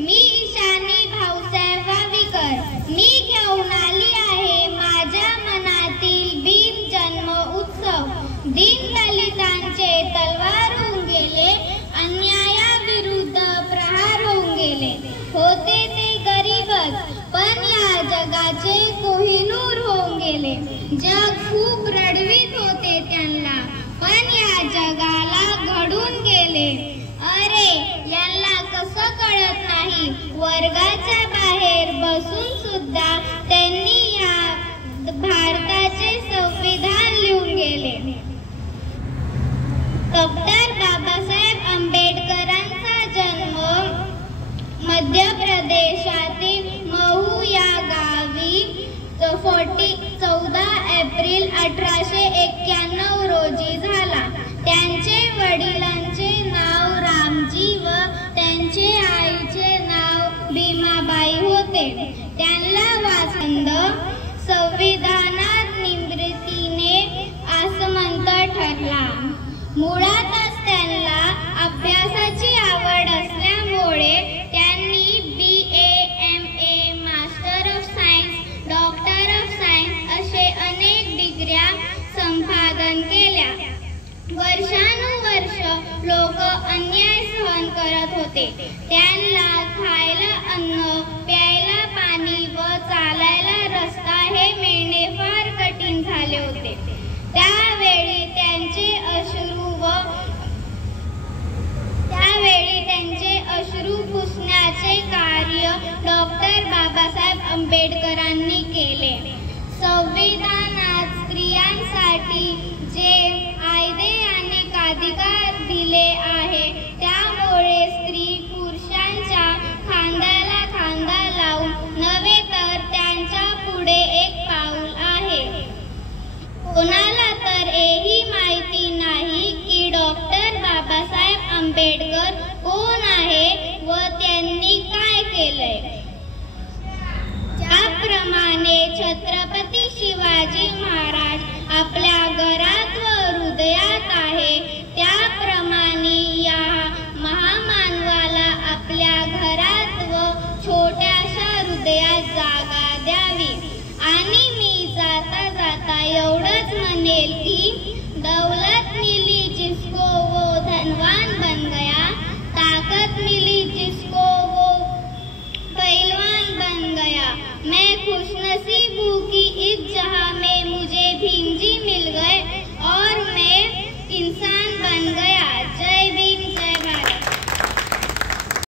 मी ईशानी भाऊसाहेब वावीकर. मी घेऊन आली आहे माझ्या मनातील भीम जन्म उत्सव. दीनदलितांचे तलवार होऊन गेले, अन्यायाविरुद्ध प्रहार होऊन गेले. होते ते गरीबच, पण या जगाचे कोहिनूर होऊन गेले. जग खूप रडवीत होते त्यांना, पण या जगाला घडून गेले. अरे यांना कसं कळत नाही, वर्गाच्या बाहेर बसून सुद्धा त्यांनी या भारताचे संविधान लिहून गेले. डॉक्टर बाबासाहेब आंबेडकरांचा जन्म मध्य प्रदेशातील महू या गावी 14 एप्रिल 1891 रोजी झाला. त्यांचे वडिलांचे नाव रामजी व त्यांचे आईचे नाव भीमाबाई होते. त्यांना वाचंद संविधानात निवृत्तीने आसमंत ठरला. मुळातच त्यांना अभ्यासाची आवड असल्यामुळे त्यांनी BA, MA, master of science, doctor of science असे अनेक डिग्र्या संपादन केल्या. वर्षानुवर्ष लोक अन्याय सहन करत होते. त्यांना खायला अन्न, प्यायला पाणी व चालायला रस्ता हे मिळणे फार कठीण झाले होते. त्यावेळी त्यांचे अश्रू पुसण्याचे कार्य डॉक्टर बाबासाहेब आंबेडकरांनी केले. संविधानात स्त्रियांसाठी जे कायदे आणि अधिकार दिले आहे त्यामुळे स्त्री पुरुषांच्या खांद्याला खांदा लावून नव्हे तर त्यांच्या पुढे एक पाऊल आहे. कोणाला तर हेही माहिती नाही की डॉक्टर बाबासाहेब आंबेडकर कोण आहे व त्यांनी काय केलंय. ज्याप्रमाणे छत्रपती शिवाजी महाराज आपल्या घरात व हृदयात आहे, त्याप्रमाणे या महामानवाला आपल्या घरात व छोट्याशा हृदयात जागा द्यावी. आणि मी जाता जाता एवढंच म्हणेल की दौलत मिली जिसको वो धनवान बन गया, ताकत मिली जिसको वो पहलवान बन गया. मैं खुशनसीब